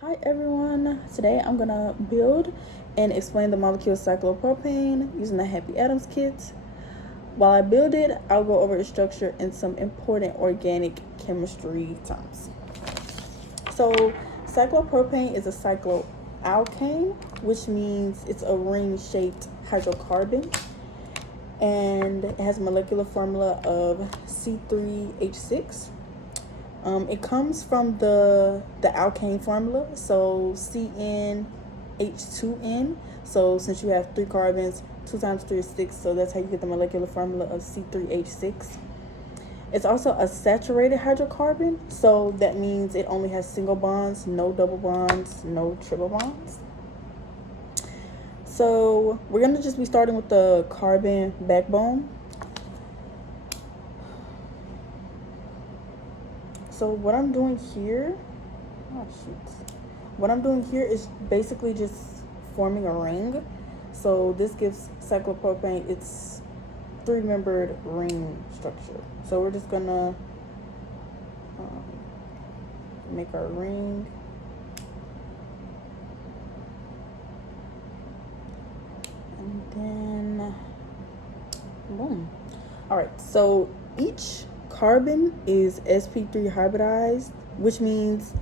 Hi everyone, today I'm gonna build and explain the molecule cyclopropane using the Happy Atoms kit. While I build it, I'll go over its structure and some important organic chemistry terms. So cyclopropane is a cycloalkane, which means it's a ring-shaped hydrocarbon, and it has a molecular formula of C3H6. It comes from the alkane formula, so CnH2n. So since you have 3 carbons, 2 times 3 is 6, so that's how you get the molecular formula of C3H6. It's also a saturated hydrocarbon, so that means it only has single bonds, no double bonds, no triple bonds. So we're going to just be starting with the carbon backbone. So what I'm doing here, what I'm doing here is basically just forming a ring. So this gives cyclopropane its 3-membered ring structure. So we're just gonna make our ring. And then, boom. All right, so each carbon is sp3 hybridized, which means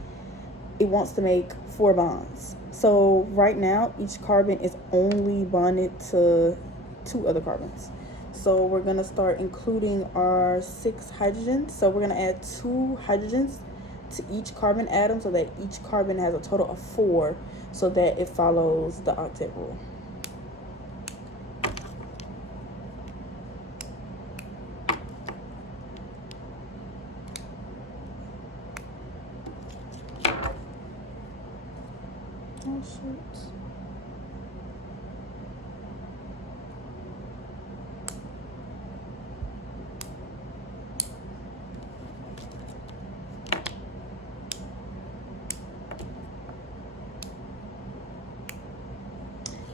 it wants to make 4 bonds. So right now each carbon is only bonded to 2 other carbons. So we're going to start including our 6 hydrogens. So we're going to add 2 hydrogens to each carbon atom so that each carbon has a total of 4, so that it follows the octet rule. Oh shoot.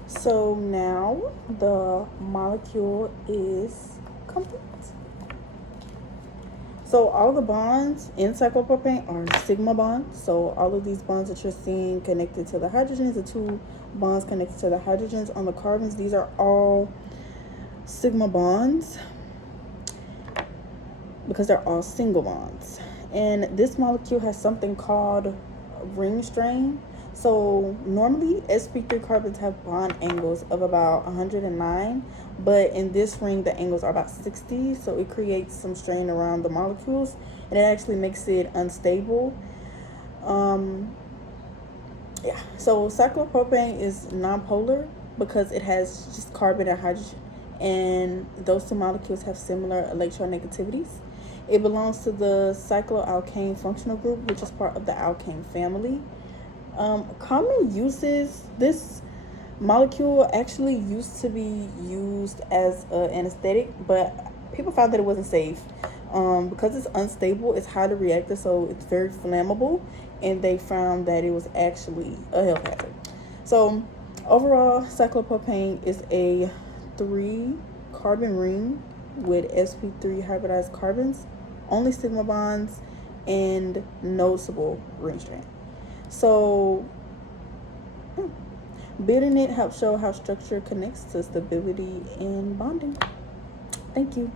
So now the molecule is complete. So all the bonds in cyclopropane are sigma bonds. So all of these bonds that you're seeing connected to the hydrogens, the 2 bonds connected to the hydrogens on the carbons, these are all sigma bonds because they're all single bonds. And this molecule has something called ring strain. So normally sp3 carbons have bond angles of about 109, but in this ring the angles are about 60, so it creates some strain around the molecules and it actually makes it unstable. So cyclopropane is nonpolar because it has just carbon and hydrogen, and those 2 molecules have similar electronegativities. It belongs to the cycloalkane functional group, which is part of the alkane family. Common uses, this molecule actually used to be used as an anesthetic, but people found that it wasn't safe because it's unstable, it's highly reactive, so it's very flammable, and they found that it was actually a health hazard. So overall, cyclopropane is a 3-carbon ring with sp3 hybridized carbons, only sigma bonds, and noticeable ring strain. So building it helps show how structure connects to stability and bonding. Thank you.